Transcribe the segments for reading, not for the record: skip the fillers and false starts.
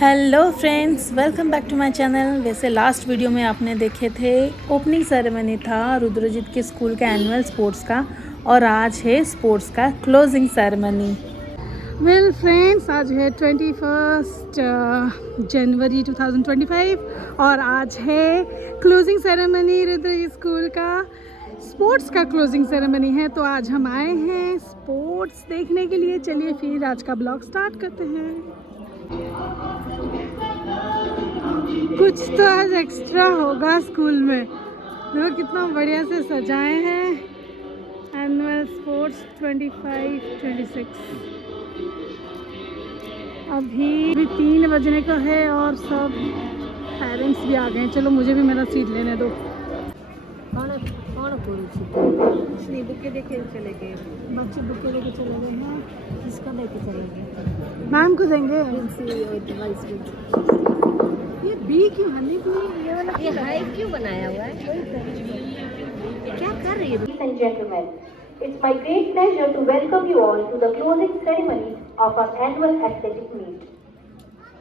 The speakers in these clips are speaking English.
Hello friends, welcome back to my channel. वैसे last video में आपने देखे थे ओपनिंग सेरेमनी था रुद्रजीत के स्कूल का एनुअल स्पोर्ट्स का, और आज है स्पोर्ट्स का क्लोजिंग सेरेमनी। वेल फ्रेंड्स, आज है 21 जनवरी 2025 और आज है क्लोजिंग सेरेमनी। रुद्रजीत स्कूल का स्पोर्ट्स का क्लोजिंग सेरेमनी है, तो आज हम आए हैं स्पोर्ट्स देखने के लिए। चलिए फिर आज का ब्लॉग स्टार्ट करते हैं। कुछ तो आज एक्स्ट्रा होगा स्कूल में। देखो कितना बढ़िया से सजाए हैं एनुअल स्पोर्ट्स 25-26। अभी 3 बजने का है और सब पेरेंट्स भी आ गए हैं। चलो मुझे भी मेरा सीट लेने दो। बुके देके चले गए, बच्चे बुके लेके चले गए हैं। किसका लेके चले गए? मैम को देंगे। ये बी क्यों हनी भी ये हाई क्यों बनाया हुआ है? क्या कर रही है? Ladies and gentlemen, it's my great pleasure to welcome you all to the closing ceremony of our annual athletic meet.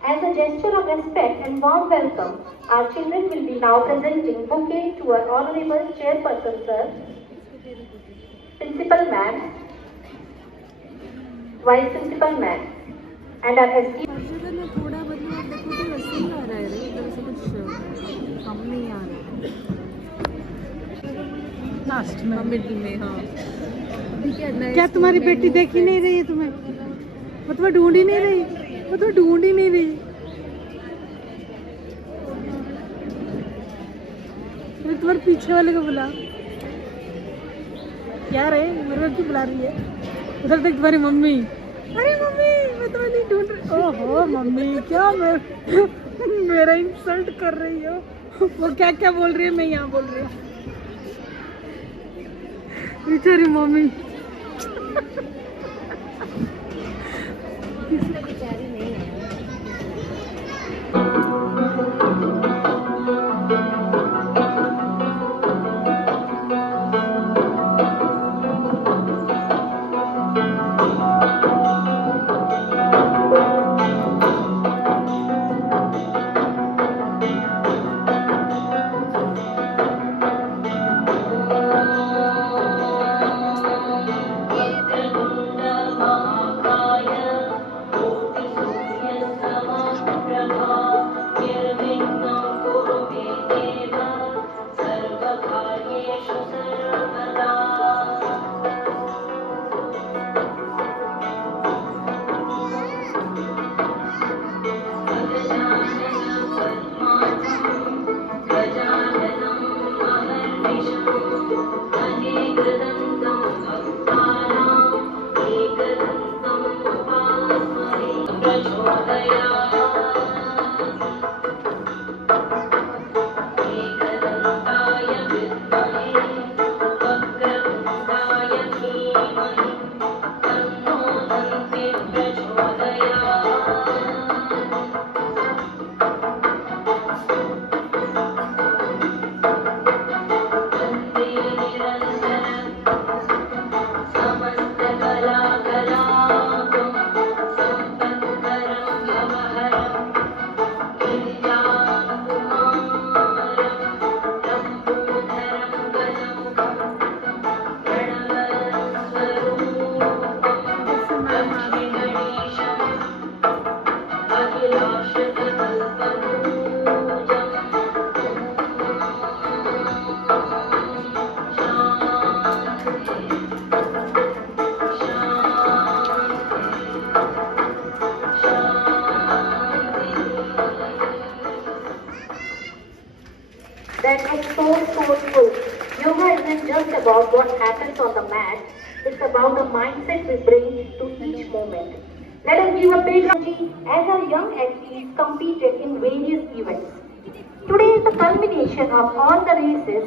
As a gesture of respect and warm welcome, our children will be now presenting bouquet to our honorable chairperson, sir, principal ma'am, vice principal ma'am, and our SG. थोड़ा मतलब देखो तो वैसे ही आ रहा है, इधर से कुछ कम नहीं आ रहा लास्ट में मिडिल में। हाँ, क्या तुम्हारी बेटी देख ही नहीं रही है तुम्हें? वो तुम्हें ढूंढ ही नहीं रही, वो तुम्हें ढूंढ ही नहीं रही। तुम्हारे पीछे वाले को बुला। क्या रे, मेरे को क्यों बुला रही है? उधर देख तुम्हारी मम्मी। अरे मम्मी, मैं तुम्हें नहीं ढूंढ रही। ओहो मम्मी, क्या मेरा इंसल्ट कर रही हो? वो क्या क्या बोल रही है, मैं यहाँ बोल रही हूँ। बेचारी मम्मी। बेचारी नहीं है। That was so soulful. Yoga isn't just about what happens on the mat, it's about the mindset we bring to each moment. Let us give a big round as our young athletes competed in various events. Today is the culmination of all the races,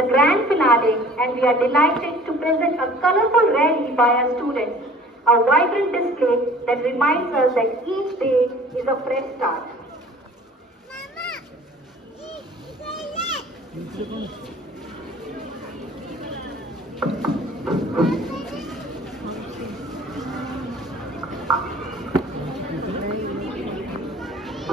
the grand finale, and we are delighted to present a colorful rally by our students, a vibrant display that reminds us that each day is a fresh start. The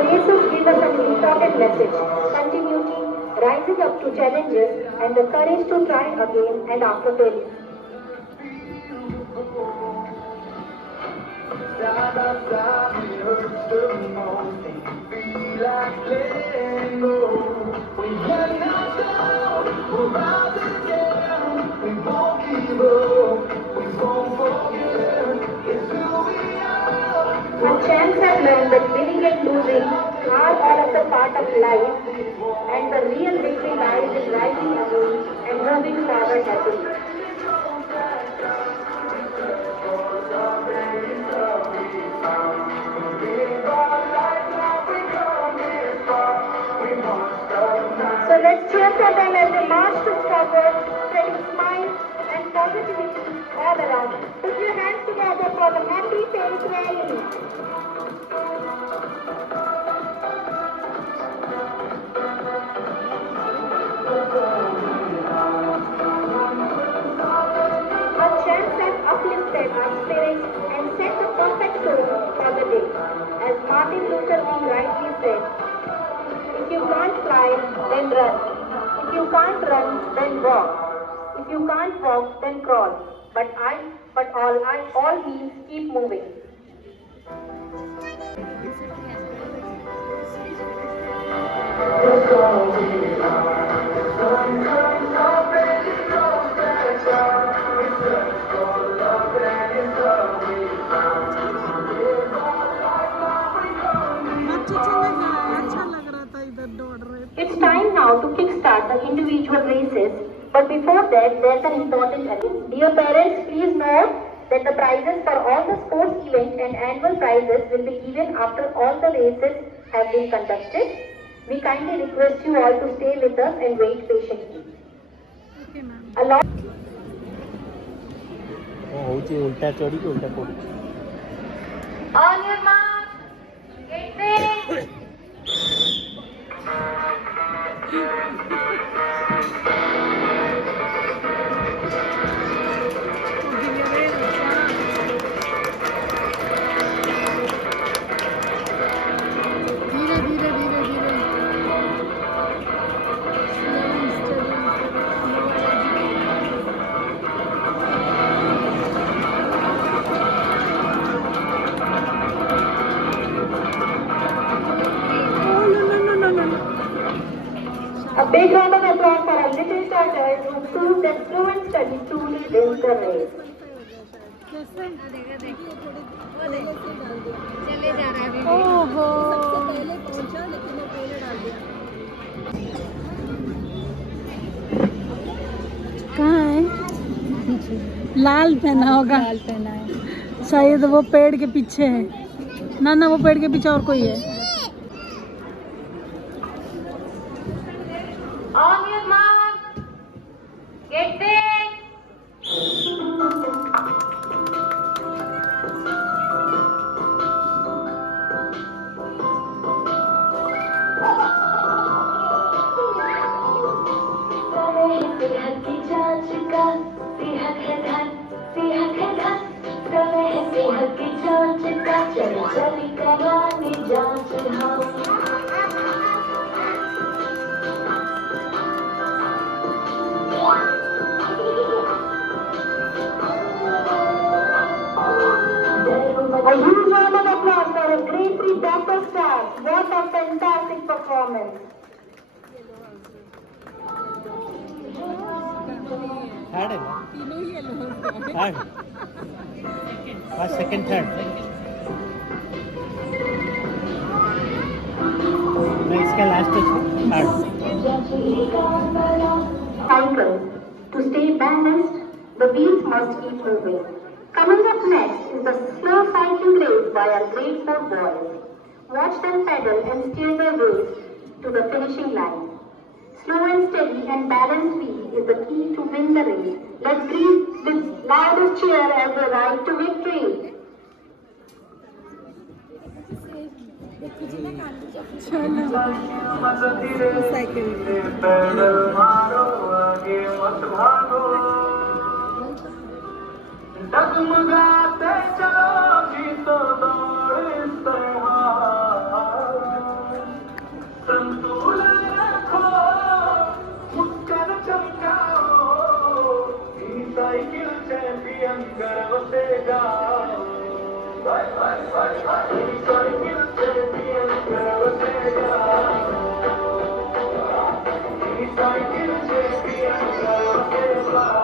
races give us an important message: continuity, rising up to challenges, and the courage to try again and after failure. Side by side, it hurts the most. We feel like letting go. We cannot stop. We'll rise again. We won't give up. We won't forget. It's who we are. Our champs have learned that winning and losing are all of the part of life, and the real victory lies in rising again and moving forward happily. So let's cheer for them as they march forward, spreading smiles and positivity all around. Put your hands together for the Happy Face Rally. Our chants have uplifted our spirits and set the perfect tone for the day. As Martin Luther King rightly said, if you can't fly, then run. If you can't run, then walk. If you can't walk, then crawl. But all means keep moving. It's time now to kickstart the individual races, but before that, there's an important element. Dear parents, please note that the prizes for all the sports events and annual prizes will be given after all the races have been conducted. We kindly request you all to stay with us and wait patiently. Okay, ma'am. A lot ହଉଛି ଉଲ୍ଟା ଚଢ଼ିକି ଉଲ୍ଟା ପଡ଼ୁଛି। on your mark, get ready. धीरे धीरे धीरे धीरे A big round of applause for our little starters who proved that fluent study truly wins the race. चले जा रहा है अभी। ओहो सबसे पहले पहुंचा लेकिन वो पहले डाल दिया। कहाँ है? लाल पहना होगा, लाल पहना है। शायद वो पेड़ के पीछे है। ना ना, वो पेड़ के पीछे और कोई है। On your mark, get set. सेहत की जांच का सेहत है धन, सेहत है धन। समय है सेहत की जांच का, चल चल कराने जांच हम। A huge round of applause for a grade 3 Dr. Stars. What a fantastic performance. Third है ना? तीनों ही येलो है। थर्ड फर्स्ट सेकंड थर्ड नहीं, इसका लास्ट है third. Cycle to stay balanced, The wheels must keep moving. Coming up next is the slow cycling race by our grade 4 boys. Watch them pedal and steer their wheels to the finishing line. Slow and steady and balanced speed is the key to win the race. Let's greet with loudest cheer as they ride to victory. डगमगाते चलो जीतो दौड़ इस तरह संतुलन रखो मुस्कान चमकाओ ई cycle champion गर्व से गाओ बाय बाय बाय बाय ई साइकिल चैंपियन गर्व से गाओ ई साइकिल चैंपियन गर्व से गाओ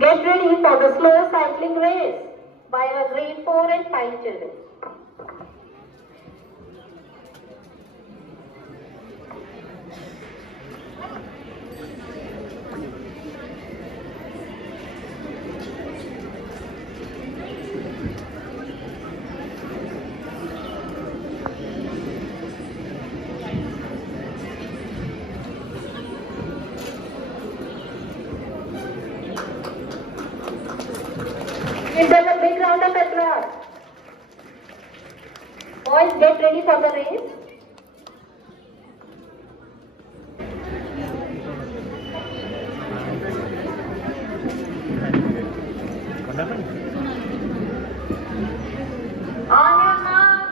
Get ready for the slow cycling race by our grade 4 and 5 children. Give them a big round of applause. Boys, get ready for the race. On your mark,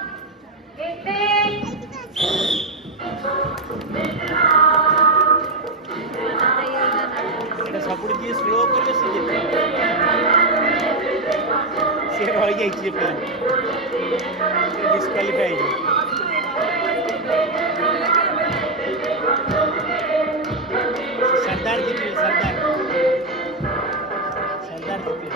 get set. এটা support দিয়ে slow করলে সে যেতে সে হয়ে যাচ্ছে plan ডিসক্বালিফাই सरदार जी पे सरदार सरदार जी पे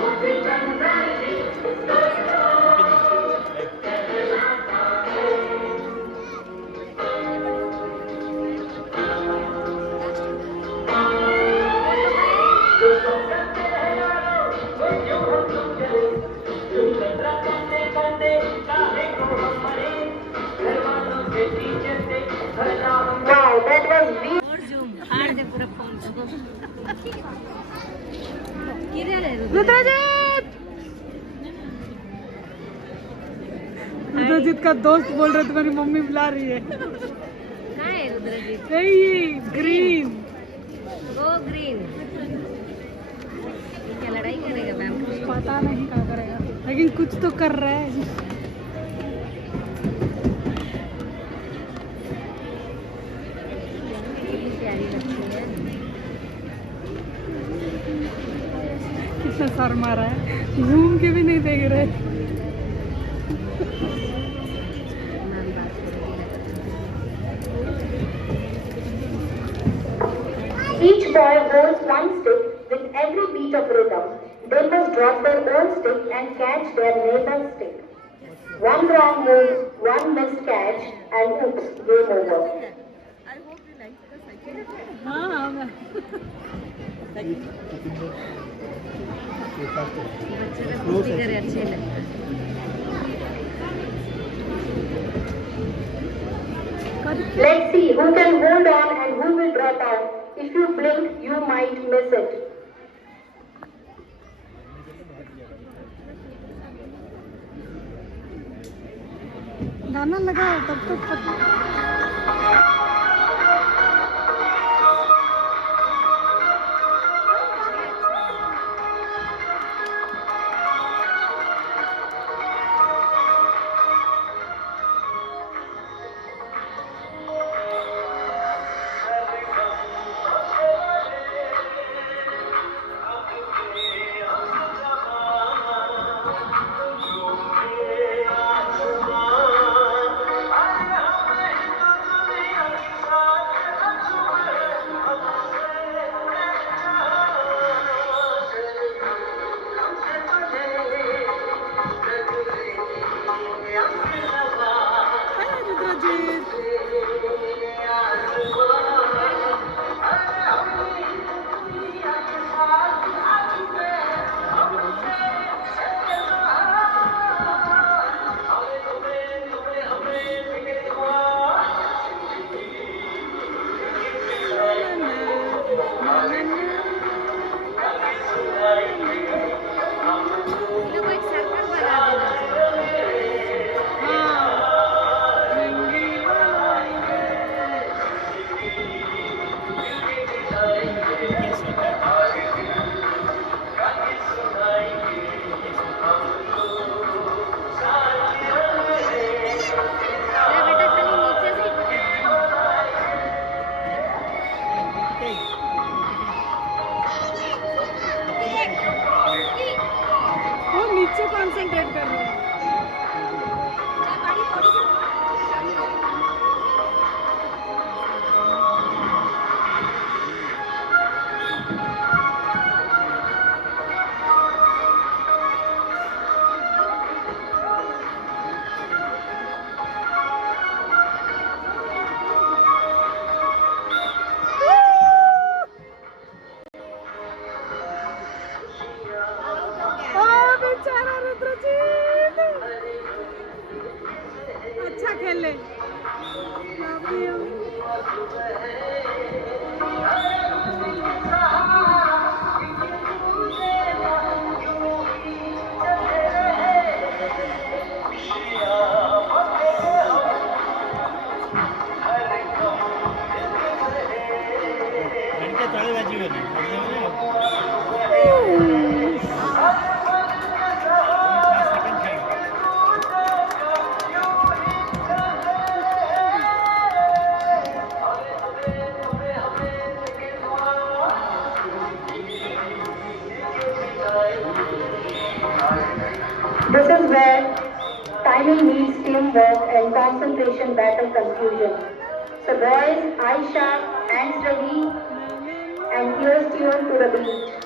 Wow, that was really रुद्रजीत का दोस्त बोल रहे तुम्हारी मम्मी बुला रही है कहाँ है रुद्रजीत? ग्रीन वो ग्रीन ये क्या लड़ाई करेगा मैम? पता नहीं क्या करेगा लेकिन कुछ तो कर रहा है कितनी प्यारी लगती है। कितना सर मारा है घूम के भी नहीं देख रहे मैम बात करेगी। each boy holds one stick with every beat of rhythm. They must drop their own stick and catch their neighbor's stick. One wrong move, one missed catch, and oops, game over. हाँ बच्चे का कुश्ती करे अच्छे लगता है। Let's see who can hold on and who will drop out. If you blink, you might miss it. गाना लगाओ तब तो ना खेल ले लड़के थोड़े बाजी वाली This is where timing needs teamwork and concentration battle confusion. So boys, eye sharp, hands ready, and ears tuned to the beat.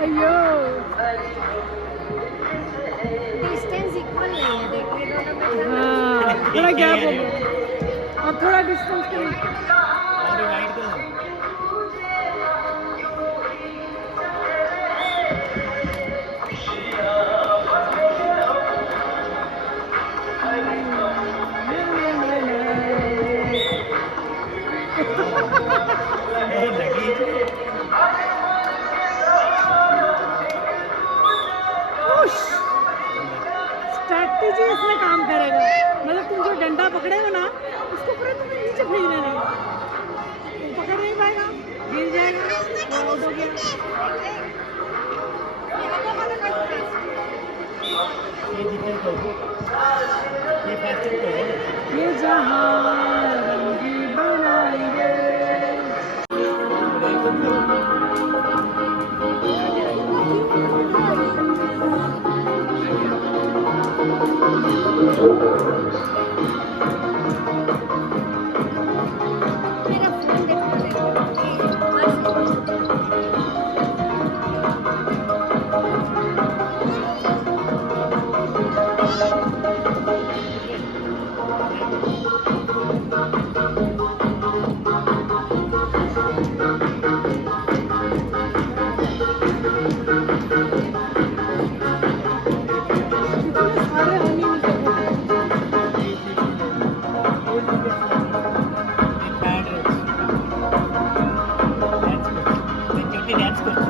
अयो डिस्टेंस इक्वल नहीं है देखिए दोनों में हाँ थोड़ा गैप हो गया और थोड़ा डिस्टेंस के और वाइट को स्ट्रैटेजी इसमें काम करेगा मतलब तुम जो डंडा पकड़ेगा ना उसको पूरा तुम्हें नीचे फेंकना रहेगा पकड़ नहीं पाएगा गिर जाएगा तो आउट हो गया ये जितने को ये फास्ट को ये जहां रंगी बनाएंगे मेरा फोन देखना डांस करते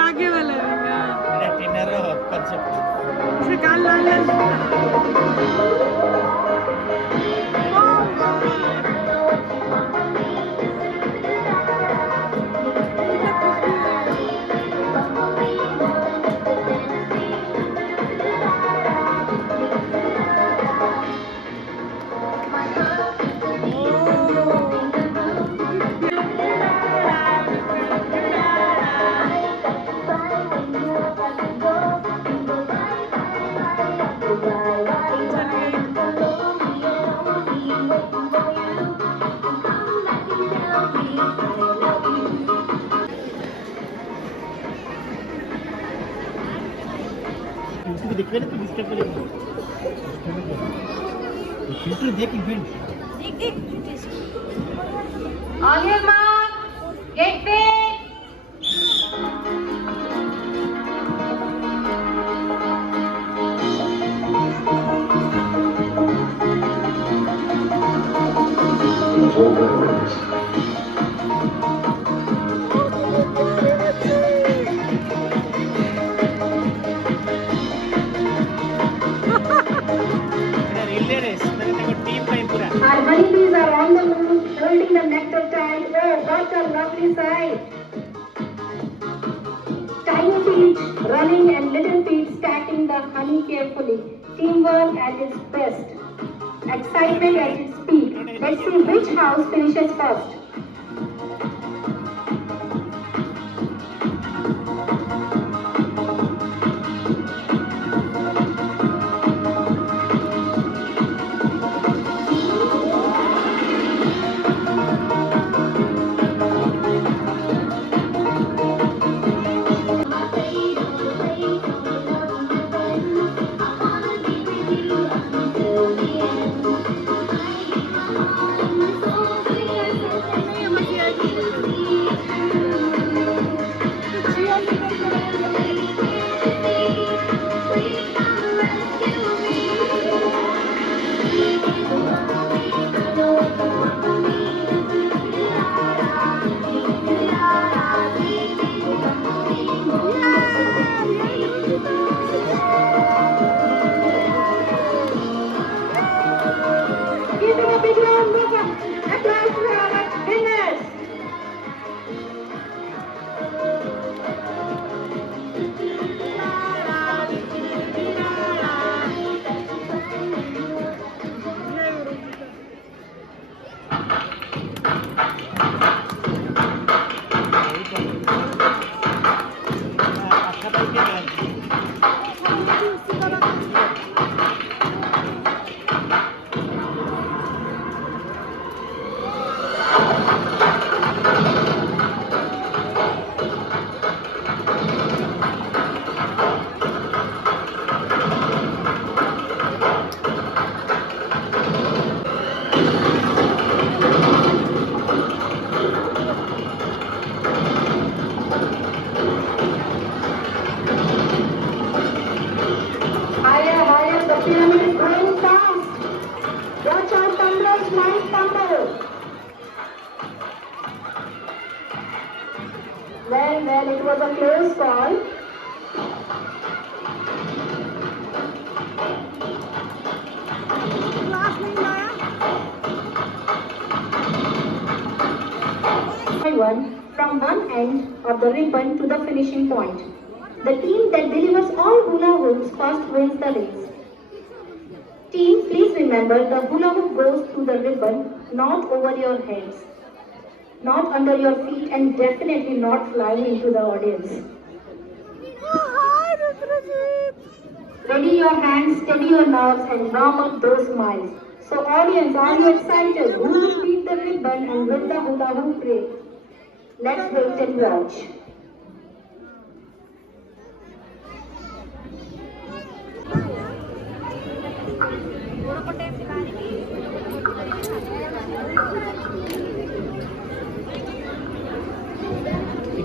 आगे वाला टिनर कॉन्सेप्ट इसमें कान लाल लाल फिल्टर दिख रहा है तो डिस्टर्ब करेगा फिल्टर देख event On your mark, get set. Relay race मैंने देखो टीम का ही पूरा Our honeybees are on the move, holding the nectar tight. Oh, what a lovely sight! Tiny feet running and little feet stacking the honey carefully. Team teamwork at its best, excitement at its peak. Let's see which house finishes first. Giving a big round of applause to our winners. पाखापाखी आहे. Higher, higher, the pyramid is going fast. Watch out, tumblers might tumble. Well, it was a close call. Class नहीं लाया One from one end of the ribbon to the finishing point. The team that delivers all hula hoops first wins the race. Team, please remember the hula hoop goes through the ribbon, not over your heads, not under your feet, and definitely not flying into the audience. Ready your hands, steady your nerves, and warm up those smiles. So audience, are you excited? Who will beat the ribbon and win the hula hoop race? Let's wait and watch.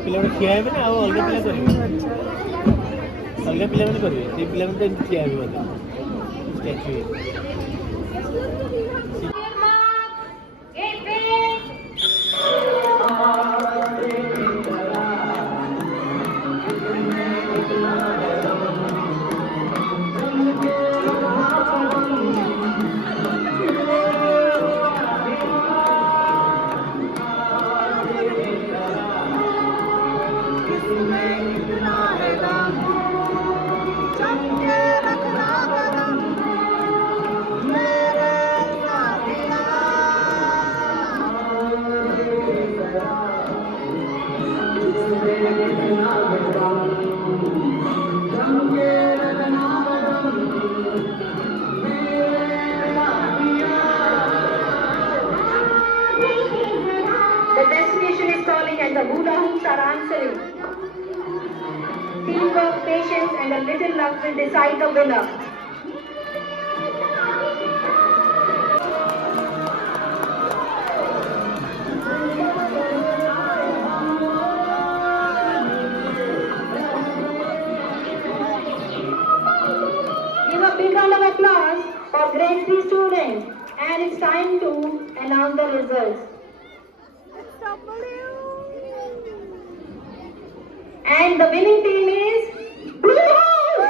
ପିଲାମାନେ ଠିଆ ହେବେ ନା ଆଉ ଅଲଗା ପିଲା କରିବେ? ଅଲଗା ପିଲାମାନେ କରିବେ, ସେ ପିଲାମାନେ ତ ଏମିତି ଠିଆ ହେବେ ବୋଧେ statue The destination is calling and the hula hoops are answering. Teamwork, patience, and a little luck will decide the winner. Give a big round of applause for grade 3 students. And it's time to announce the results. And the winning team is Blue House!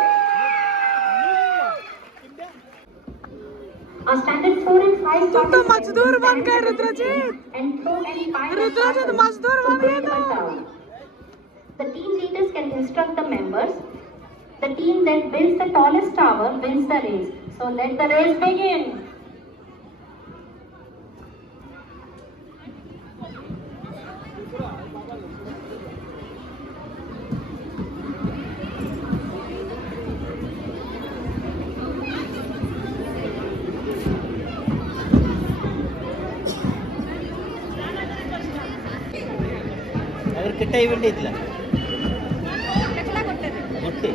A standard 4 and 5 तुम तो मजदूर बन गए रुद्रजीत and throw and find रुद्रजीत मजदूर बन गए तुम The team leaders can instruct the members. The team that builds the tallest tower wins the race. So let the race begin. अगर किट्टा इवेंट इतला मोटे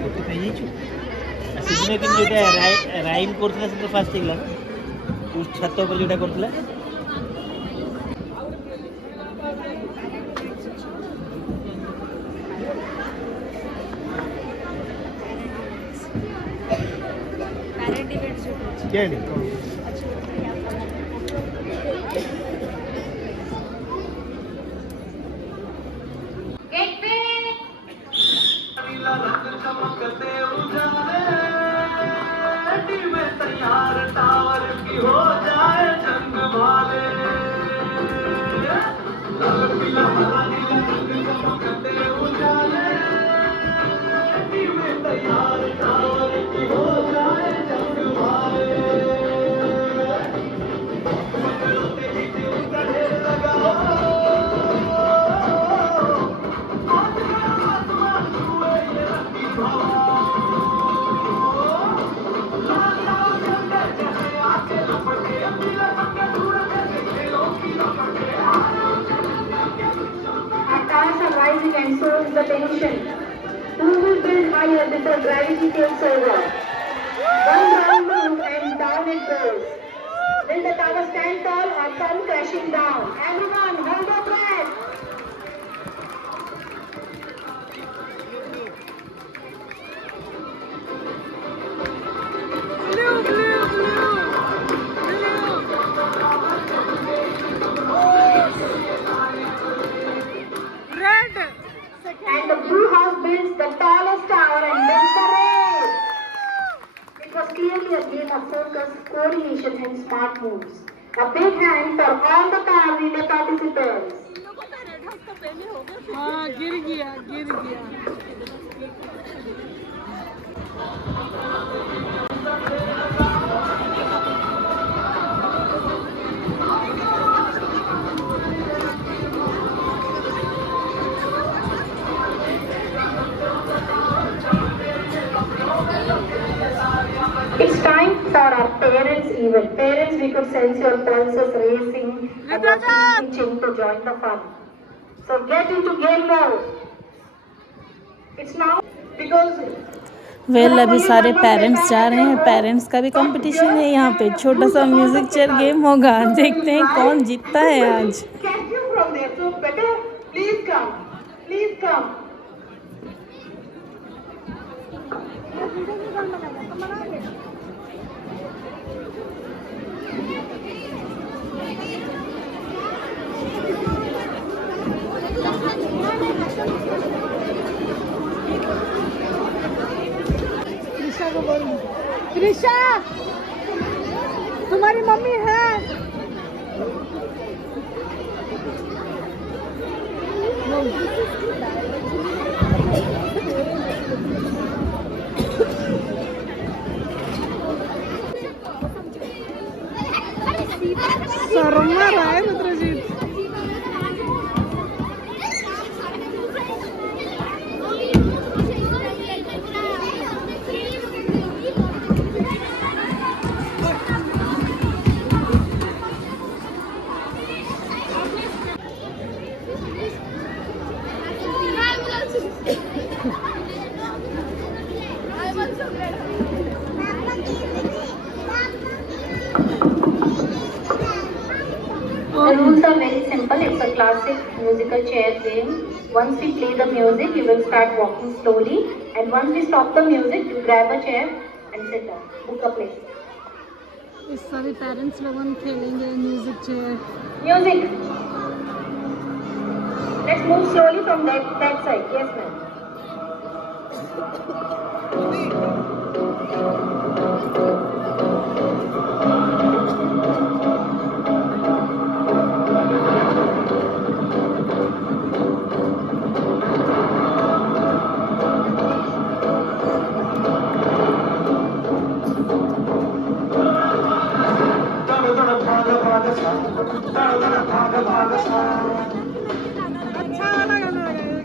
मोटे पेजी छु सिजने कि जेटा राइम करथला से फास्ट हिला उस छत पर जेटा करथला पैरेंट इवेंट्स क्या नहीं Get ready. चमकते उजाले में तैयार टावर की हो जाए जंग भाले लाल पीला हरा नीला रंग चमकते उजाले में तैयार टावर की हो जाए जंग भाले पकड़ो तेजी से उनका ढेर लगाओ आज का आसमान छुए ये रंगी हवा Our stars are rising and so is the tension. Who will build higher before gravity takes over? One round move and down it goes. Will the tower stand tall or come crashing down? Everyone, hold your breath. Red. And the blue house builds the tallest tower and wins the race. It was clearly a game of focus, coordination and smart moves. A big hand for all the car relay participants. हाँ गिर गया It's time for our parents event. Parents, we could sense your pulses racing and your feet itching to join the fun. So get into game mode. It's now because well अभी सारे parents जा रहे हैं। Parents का भी competition है यहाँ पे। छोटा सा म्यूजिक चेयर गेम होगा। देखते हैं कौन जीतता है आज। Catch you from there, so better please come. Please come. Trisha को बोलो। त्रिशा, तुम्हारी मम्मी है। शर्मा रहा है रुद्रजीत। the rules are very simple. It's a classic musical chair game. Once we play the music, you will start walking slowly, and once we stop the music, you grab a chair and sit down. Book a place. इस सभी parents लोगों खेलेंगे music chair. Music. Let's move slowly from that side. Yes, ma'am. अच्छा वाला गाना लगाइए।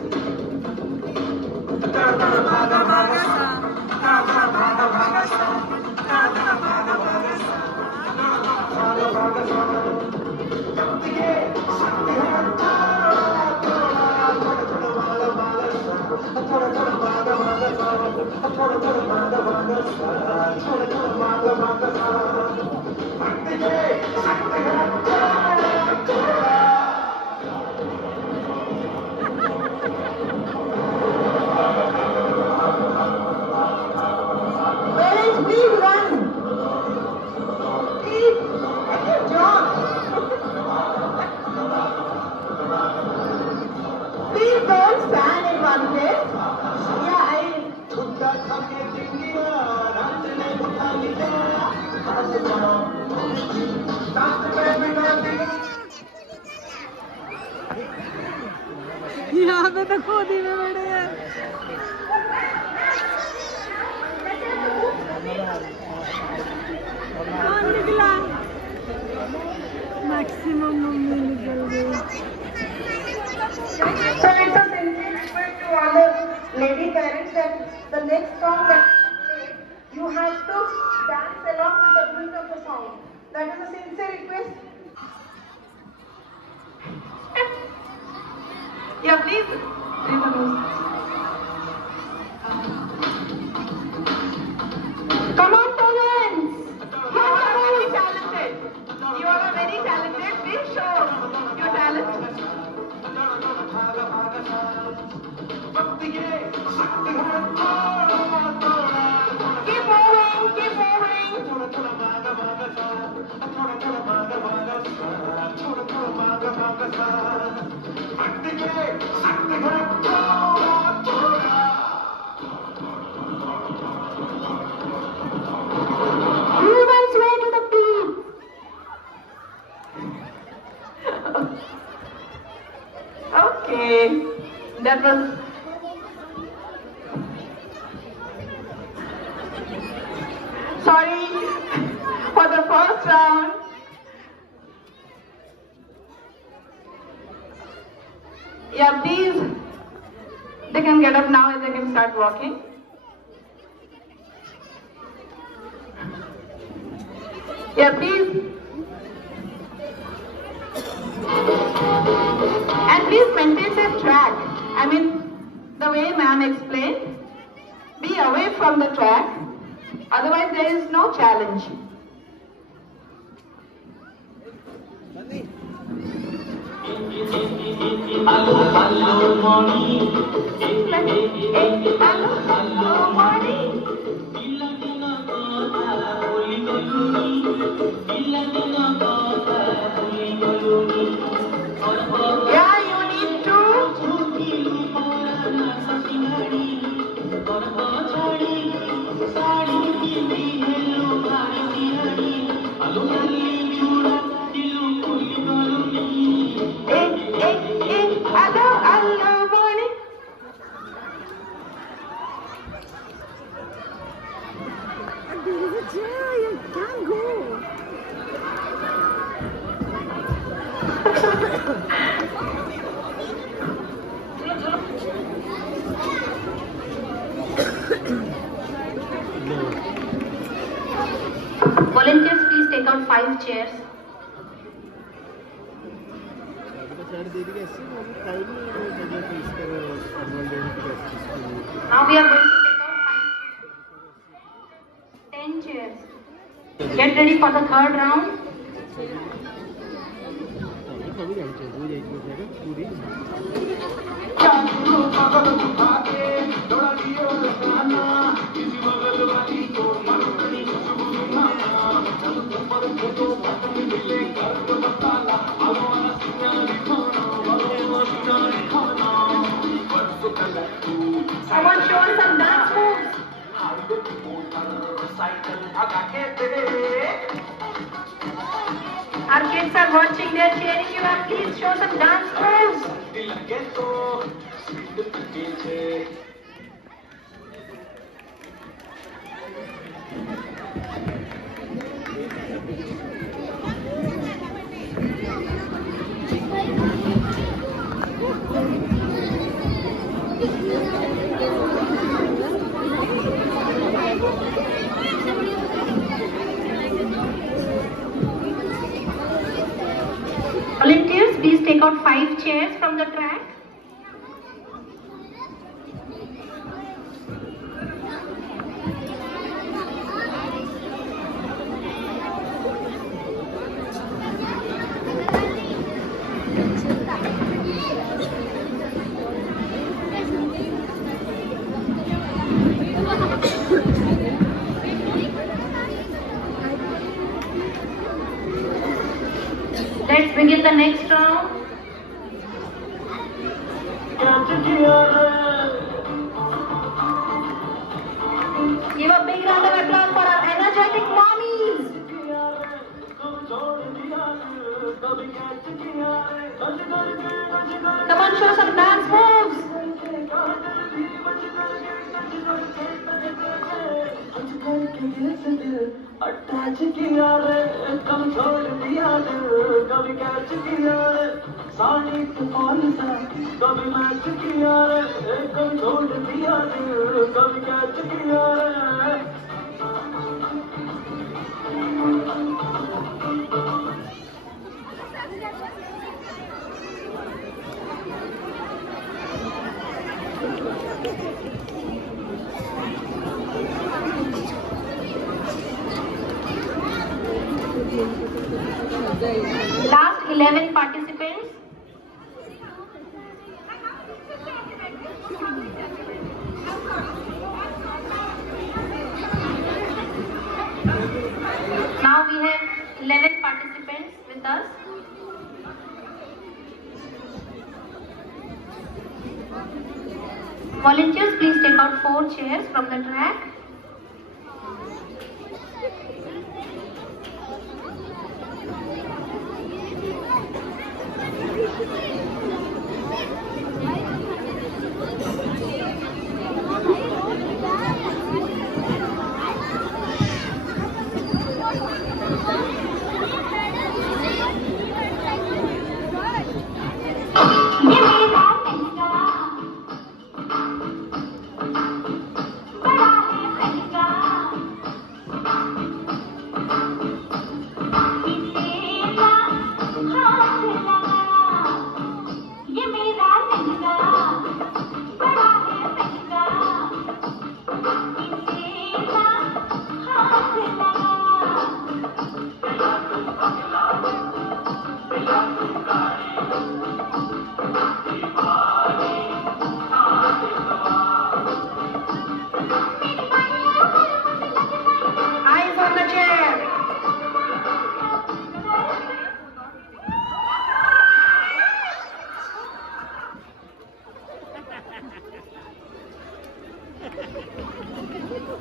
Parents, please run. Please, take your job. Please don't stand in one place. Yeah, यहाँ पे तो खोदी में बैठे हैं। कौन निकला? मैक्सिमम मम्मी निकल गई। So it's a sincere request to all the lady parents that the next song that you play, you have to dance along with the beat of the song. That is a sincere request. Yeah, please. Come on, parents. You are very talented. You are very talented. Please show your talent. Keep moving, keep moving. Everyone's way to the beat. Okay, that was. Sorry for the first round. Yeah, please. They can get up now and they can start walking. Yeah, please. And please maintain safe track. I mean, the way ma'am explained, be away from the track. Otherwise, there is no challenge. Hello, morning. Yeah, you need to. Hello, morning. There is a chair. You can't go. Volunteers, please take out 5 chairs. Now we are going to take out 5 chairs. 10 chairs. Get ready for the third round. Someone show us some dance moves. Our kids are watching, they are cheering you up. Please show some dance moves. chairs from the track. Let's begin the next round. Give a big round of applause for our energetic mommies. Come on, show some dance moves. Attach किया रे कम छोड़ दिया दिल कभी catch किया रे साड़ी तूफान सा कभी मैच किया रे कम छोड़ दिया दिल कभी कैच किया रे Last 11 participants. Now we have 11 participants with us. Volunteers, please take out 4 chairs from the track. Eyes on the chair.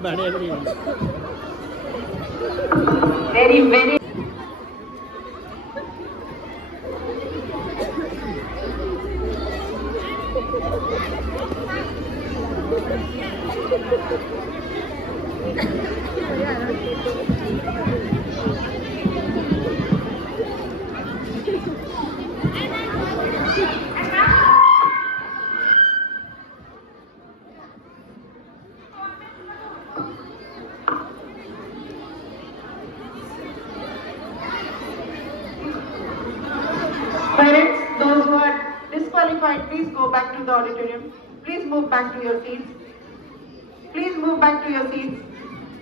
बढ़िया बढ़िया Very. Parents, those who are disqualified, please go back to the auditorium. Please move back to your seats. Please move back to your seats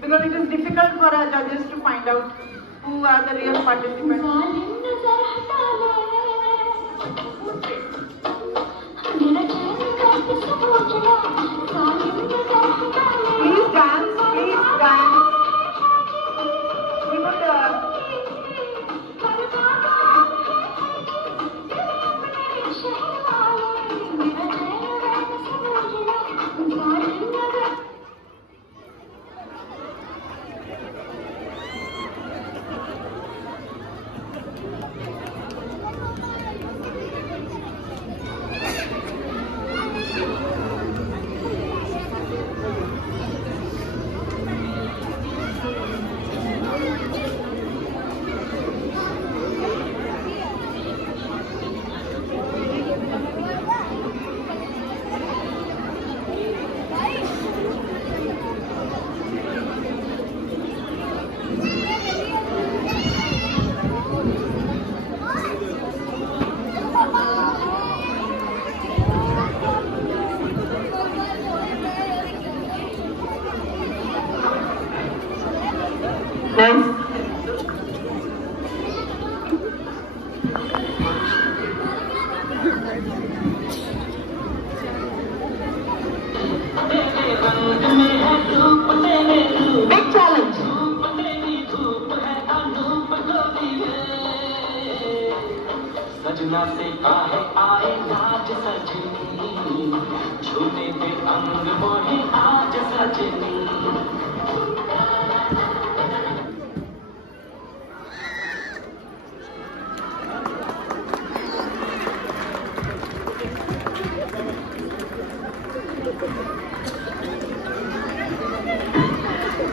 because it is difficult for our judges to find out who are the real participants. Please dance, please dance. We would Nice. Big challenge. सजना से काहे आए लाज सजनी छूने पे अंग मोहे आज सजनी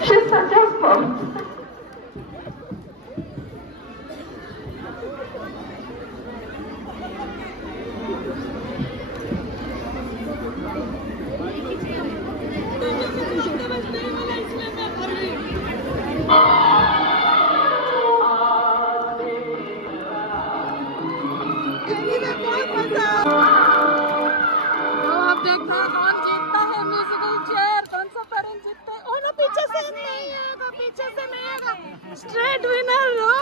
She's successful. तो आप देखते हैं कौन जीतता है म्यूजिकल चेयर, कौन सा पेरेंट जीतता है। ओ ना, पीछे से नहीं आएगा, पीछे से नहीं आएगा। स्ट्रेट विनर हो।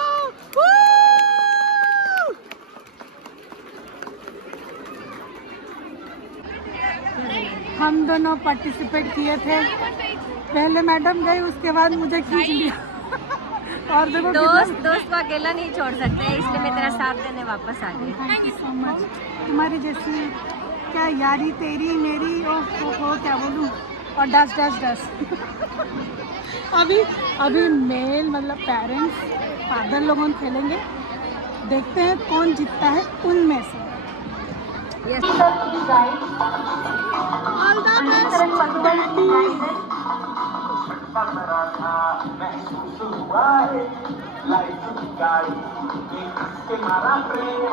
हम दोनों पार्टिसिपेट किए थे, पहले मैडम गई, उसके बाद मुझे खींच लिया। और देखो दोस्त को अकेला नहीं छोड़ सकते, इसलिए मैं तेरा साथ देने वापस आ गई। Thank you so much. तुम्हारी जैसी क्या यारी तेरी मेरी, ओ क्या बोलूँ। और डस डस डस अभी मेल मतलब पेरेंट्स फादर लोगों खेलेंगे, देखते हैं कौन जीतता है उनमें से। All the best. महसूस हुआ है लाइफ की गाड़ी से मारा प्रेम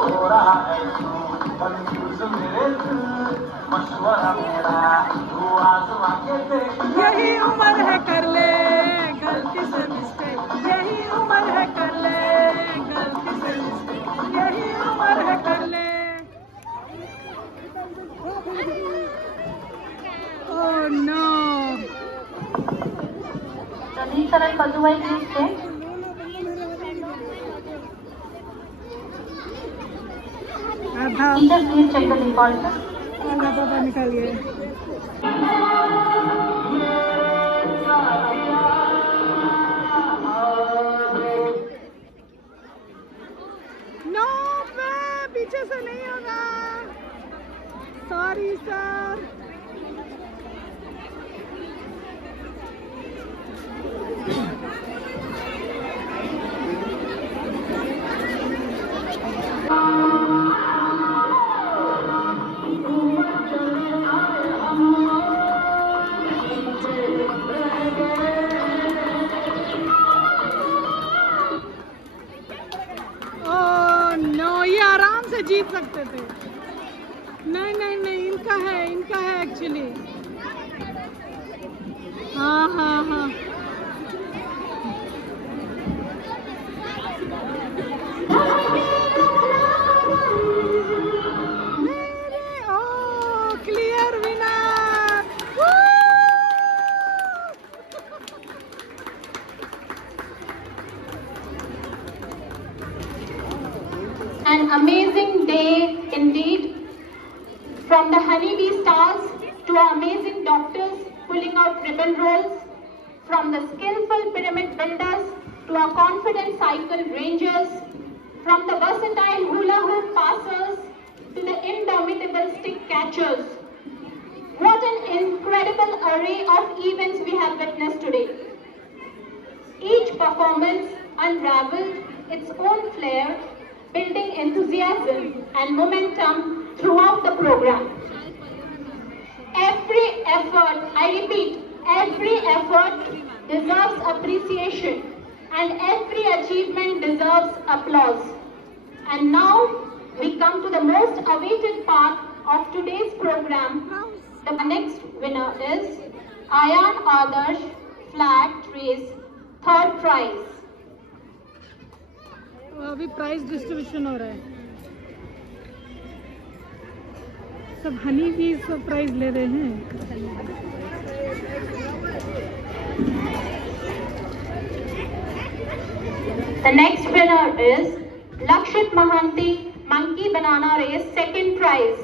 हो रहा है कंफ्यूज मेरे दिल मशवरा मेरा तू आजमा के देख यही उम्र है कर ले गलती से मिस्टेक, यही उम्र है कर ले गलती से मिस्टेक, यही उम्र है कर ले। Oh no! Sir Paduwai, please stay. आधा Teachers, please check the recorder. पापा निकालिए। नो पीछे से नहीं होगा, सॉरी सर। जीत सकते थे। नहीं इनका है एक्चुअली। हाँ clear winner. An amazing day indeed. From the honeybee stars to our amazing doctors pulling out ribbon rolls, from the skillful pyramid builders to our confident cycle rangers, from the versatile hula hoop passers to the indomitable stick catchers. What an incredible array of events we have witnessed today. Each performance unraveled its own flair, building enthusiasm and momentum throughout the program. Every effort, I repeat, every effort deserves appreciation and every achievement deserves applause. And now we come to the most awaited part of today's program. The next winner is Ayan Adarsh, flag trace, third prize. अभी prize distribution हो रहा है, सब हनी भी सब prize ले रहे हैं। The next winner is Lakshit Mahanti, Monkey Banana Race, second prize.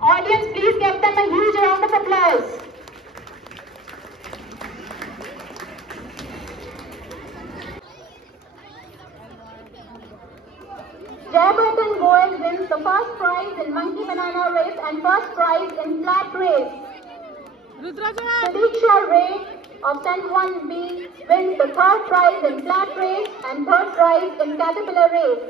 Audience, please give them a huge round of applause. Jayabatan Goel wins the first prize in Monkey Banana Race and first prize in flat race. Sadiksha Ray of Stand 1B wins the third prize in flat race and third prize in caterpillar race.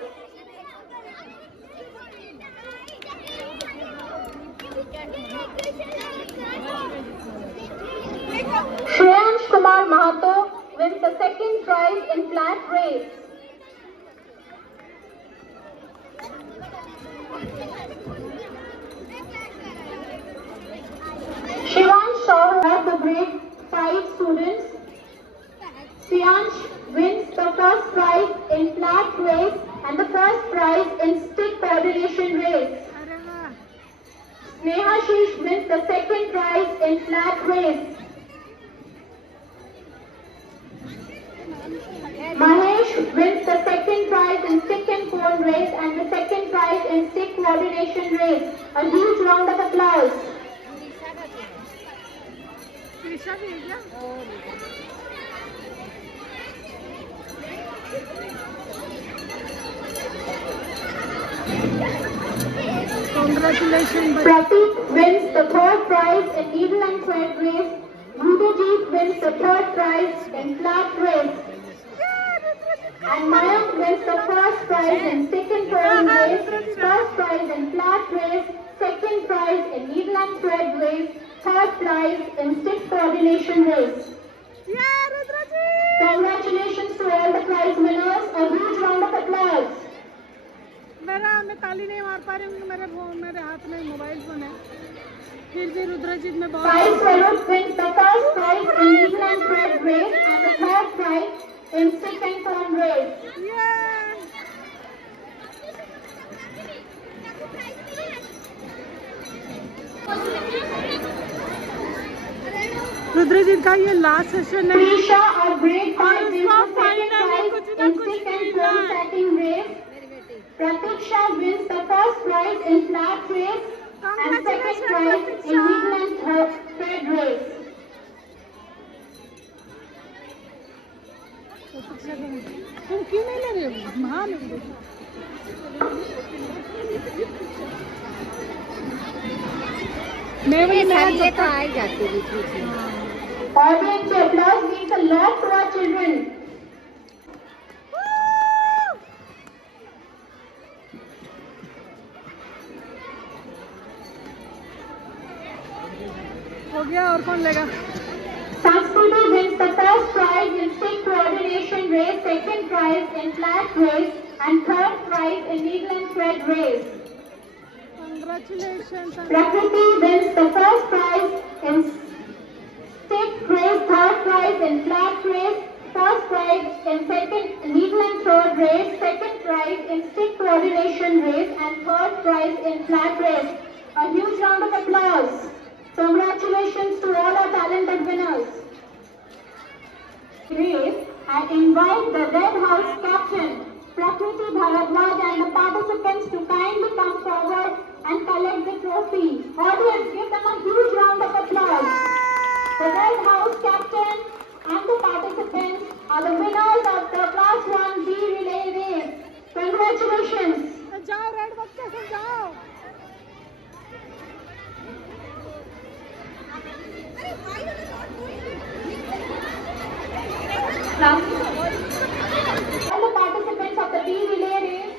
Shreyansh Kumar Mahato wins the second prize in flat race. Shivansh Sahu of the grade 5 students. Siyansh wins the first prize in flat race and the first prize in stick coordination race. Sneha Sheesh wins the second prize in flat race. Mahesh wins the second prize in stick and cone race and the second prize in stick coordination race. A huge round of applause. Congratulations. Pratik wins the third prize in needle and thread race. Rudajit wins the third prize in flat race. And Mayank wins the first prize in stick and cone race, first prize in flat race, second prize in needle and thread race, third prize in stick coordination race. Congratulations to all the prize winners. A huge round of applause. मैं ताली नहीं मार पा रही हूँ, मेरे हाथ में मोबाइल फोन है। फिर भी रुद्रजीत में बहुत Sai Swarup wins the first prize in needle and thread race and the third prize in stick and cone race. रुद्रजीत का ये लास्ट सेशन है। Prisha of grade 5 wins the second finally prize कुछ ना in कुछ stick and मिलना cone है। setting race. Pratiksha wins the first prize in flat race and second prize in needle and thread race. तुम क्यों नहीं ले रहे हो? हाँ ले लो। मैं वही ये तो आ ही जाती है बीच में। Audience applause means a lot to our children. हो गया, और कौन लेगा? Sanskruti wins the first prize in stick coordination race, second prize in flat race, and third prize in needle and thread race. Congratulations. Prakriti wins the first prize in stick race, third prize in flat race, first prize in second needle and thread race, second prize in stick coordination race, and third prize in flat race. A huge round of applause. Congratulations to all our talented winners. Race, I invite the Red House captain, Prakriti Bharadwaj, and the participants to kindly come forward and collect the trophy. Audience, give them a huge round of applause. The Red House captain and the participants are the winners of the Class 1B relay race. Congratulations. जाओ red बच्चे सब जाओ। All the participants of the B relay race.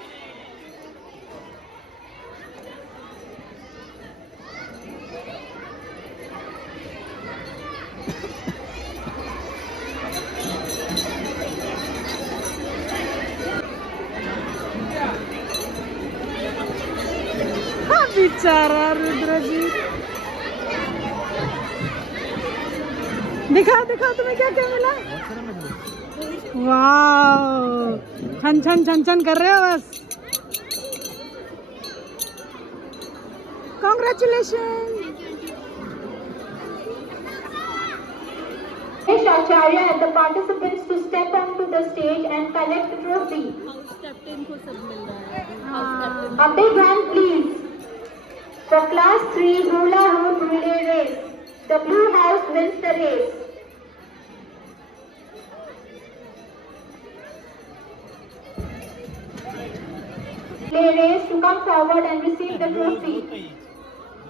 बेचारा रुद्रजीत। दिखाओ दिखाओ तुम्हें क्या क्या मिला। वाह, छन छन छन छन कर रहे हो बस। Congratulation. Dinesh Acharya and the participants to step onto the stage and collect the trophy. A big hand please. For class 3 hula hoop relay race, the blue house wins the race. Relay race to come forward and receive the trophy.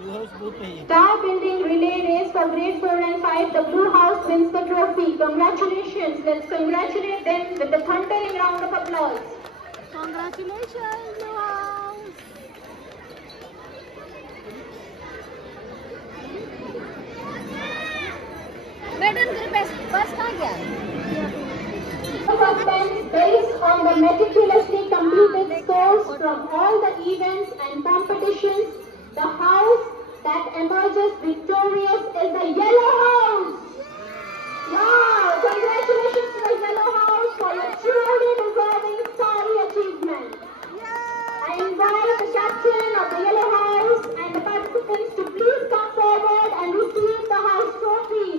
Blue house booth पे ही है। Star building relay race for grade 4 and 5. The blue house wins the trophy. Congratulations. Let's congratulate them with the thundering round of applause. Congratulations, Blue House. Madam तेरे बस कहाँ गया? Suspense based on the meticulously completed scores from all the events and competitions, the house that emerges victorious is the Yellow House. Wow! Congratulations to the Yellow House for your truly deserving starry achievement. I invite the captain of the Yellow House and the participants to please come forward and receive the house trophy.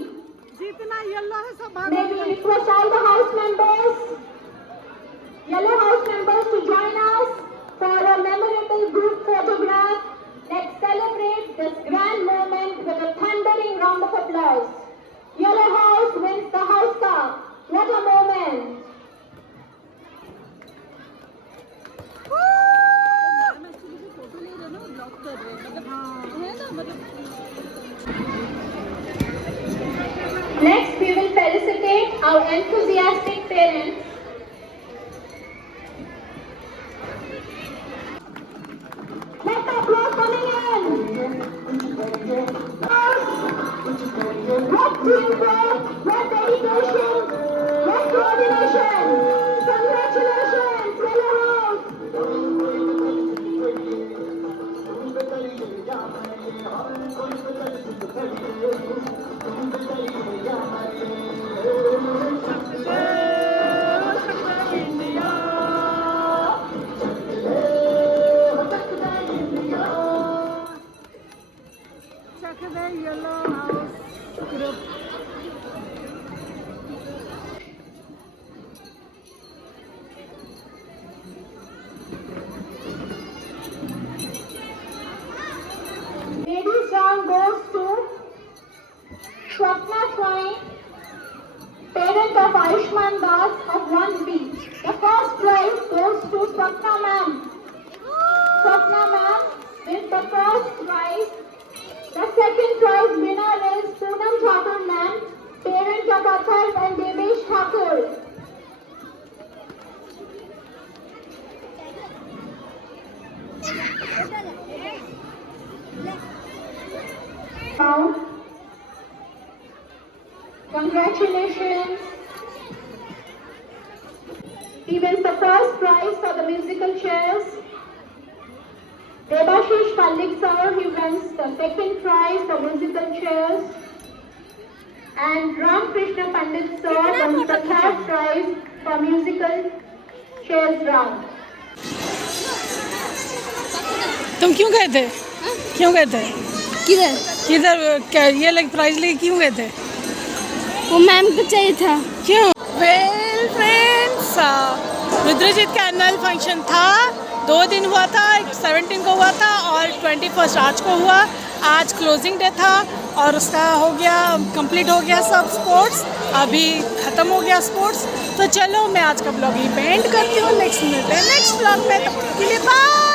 May we request all the house members, Yellow House members, to join us for a memorable group photograph. Let's celebrate this grand moment with a thundering round of applause. Yellow House wins the House Cup. What a moment! Next, we will felicitate our enthusiastic parents. Let the applause coming in. What teamwork, what dedication, what coordination. Congratulations, Yellow House. Ladies round goes to Swapna Swain, parent of Ayushman Das of 1B. The first prize goes to Swapna ma'am. Swapna ma'am with the first prize. The second prize winner is Poonam Thakur ma'am, parent of Atharv and Devesh Thakur. Now, congratulations. He wins the first prize for the musical chairs. Debashish Pallik sir, he wins the second prize for musical chairs. And Ram Krishna Pandit sir wins the third prize for musical chairs round. तुम क्यों गए थे? क्यों गए थे? किधर? किधर क्या ये लग प्राइज लेके क्यों गए थे? वो मैम को चाहिए था। क्यों? वेल फ्रेंड्स, रुद्रजीत का एनुअल फंक्शन था, 2 दिन हुआ था, 17 को हुआ था और 21 आज को हुआ। आज क्लोजिंग डे था और उसका हो गया, कंप्लीट हो गया सब स्पोर्ट्स, अभी ख़त्म हो गया स्पोर्ट्स। तो चलो मैं आज का ब्लॉग यहीं पे एंड करती हूँ, नेक्स्ट मिलते हैं नेक्स्ट ब्लॉग में, तब तक के लिए बाय।